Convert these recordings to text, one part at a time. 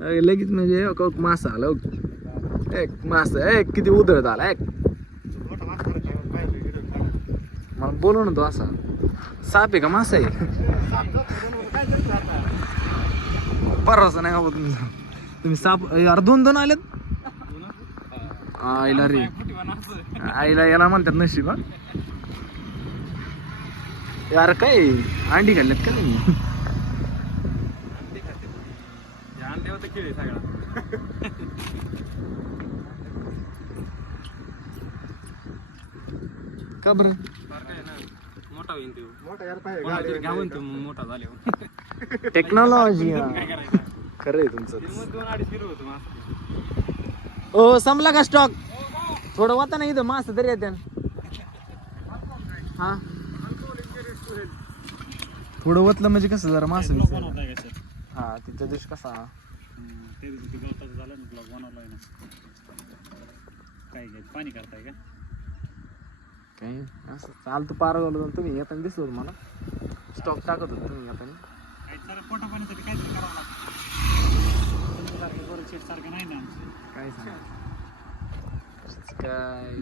लगेच म्हणजे मासा आला एक मासा एक किती उधळत आला एक मला बोलू ना तो असा साप आहे का मासा आहे परवासा नाही का तुमचा तुम्ही साप यार दोन आलेत आईला रे आईला याला म्हणतात नशीब हा यार काय अंडी खाल्ल्यात का नाही अंड्यावर खेळ आहे सगळा का बरं मोठा होईल तो मोठा झाल्यावर टेक्नॉलॉजी खरं आहे तुमचं 2-2.5 किलो होतो मासा ओ संपला का स्टॉक थोडं होता ना इथं मास तरी येते हा थोडं वतलं म्हणजे कसं जरा मास हा तिच्या दिवशी कसा पाणी करताय का काही असं चालतं पार गेलो तुम्ही येताना दिसलो मला स्टॉक टाकत होतो तुम्ही येताना पोटा पाण्यासाठी काहीतरी करावं लागतं सारखं नाही ना काय सांगा काय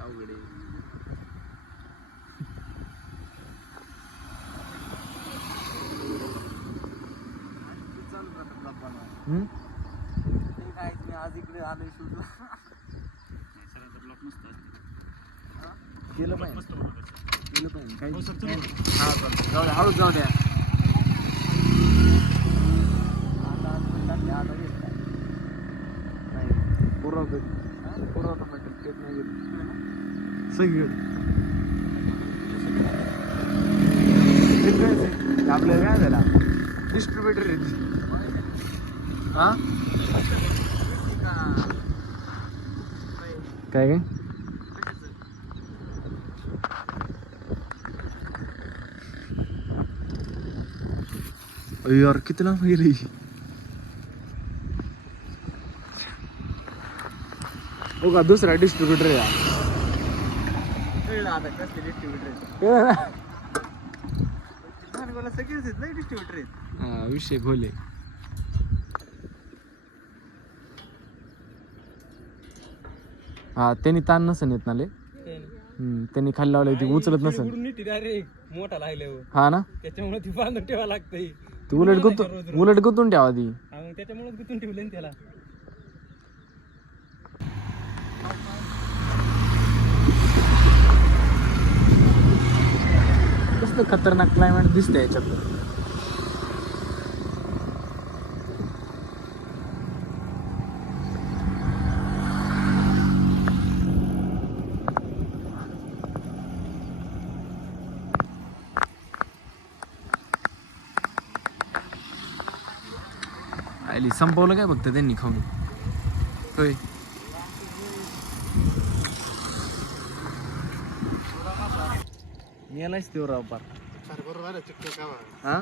अवघड आहे आज इकडे आलोय शूटला केलं पाहिजे केलं पाहिजे काही हा चालतं जाऊ द्या हळूच जाऊ द्या नाही पुरवठा मटेरियल पेट नाही घेत सगळी आपल्याला काय झाला डिस्ट्रीब्युटर आहे हा काय यार किती लांब गेली हो का दुसरा डिस्ट्रीब्युटर आहे विषय खोले हा त्यांनी ताण नसेल येत नाले त्यांनी खाली लावलंय ती उचलत नसेल मोठा लागल्यावर हा ना त्याच्यामुळे ती बांधून ठेवा लागतंय ती उलट गुतून ठेवा ती त्याच्यामुळे गुतून ठेवलं ना त्याला कसलं खतरनाक क्लायमेट दिसतंय याच्यात आली संपवलं काय फक्त त्यांनी खाऊन होय यालाच तेव राव पार हा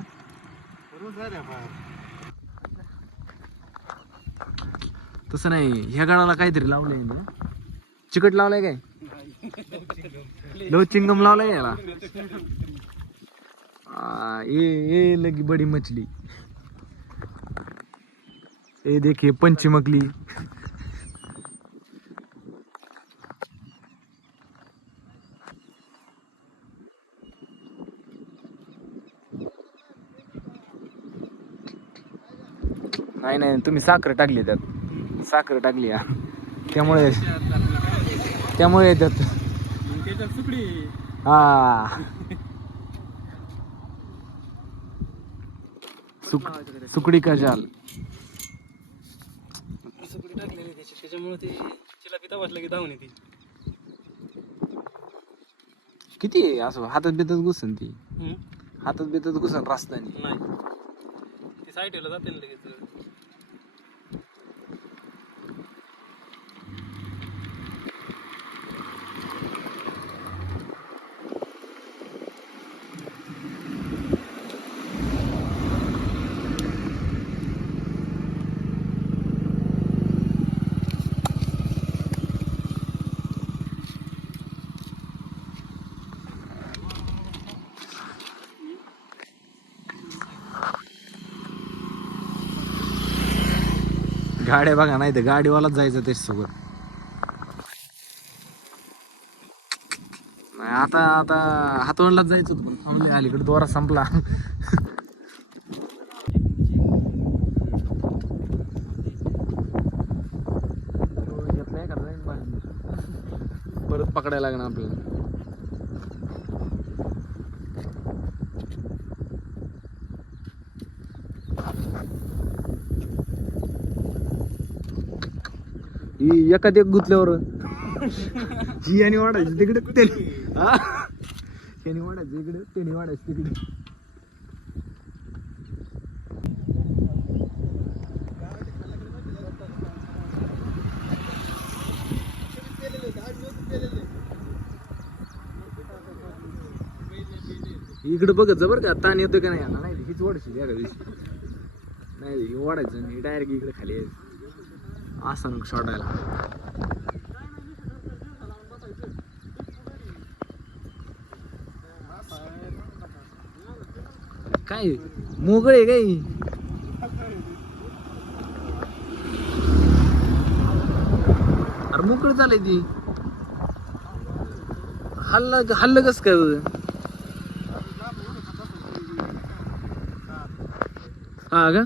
तसं नाही ह्या गाडाला काहीतरी लावलंय ना चिकट लावलंय काय लो चिंगम लावलंय याला ये लगी बड़ी मछली ये देखिए पंची मकली नाही नाही तुम्ही साखर टाकली त्यात साखर टाकली त्यामुळे येतात हा सुकडी का जाल सुकडी टाकलेली त्याच्यामुळे ते तिला पिता बसलं की धावून येते किती आहे असं हातात बितात घुसन ती हातात बितात घुसन रस्त्याने नाही ती साईडला जाते ना लगेच गाड्या बघा नाही तर गाडीवालाच जायचं त्याच्यासोबत. नाही आता आता हातवणलाच जायचं होतं पण थांबले अलीकडे दोरा संपला. घेतलाय का जाईन बाहेर. परत पकडायला लागणार आपल्याला. ही एखाद एक गुतल्यावर ही आणि वाढायची तिकडे त्याने वाढायचं इकडे त्याने वाढायचं तिकडे. इकडे बघत बरं का ताण येतोय का नाही आता. नाही हीच वाढायची एका दिवशी. नाही वाढायचं आणि डायरेक्ट इकडे खाली यायचं असं नको शॉटायला. काय मोगळे काय अरे मोकळी चालाय ती. हल्लं कस काय हा का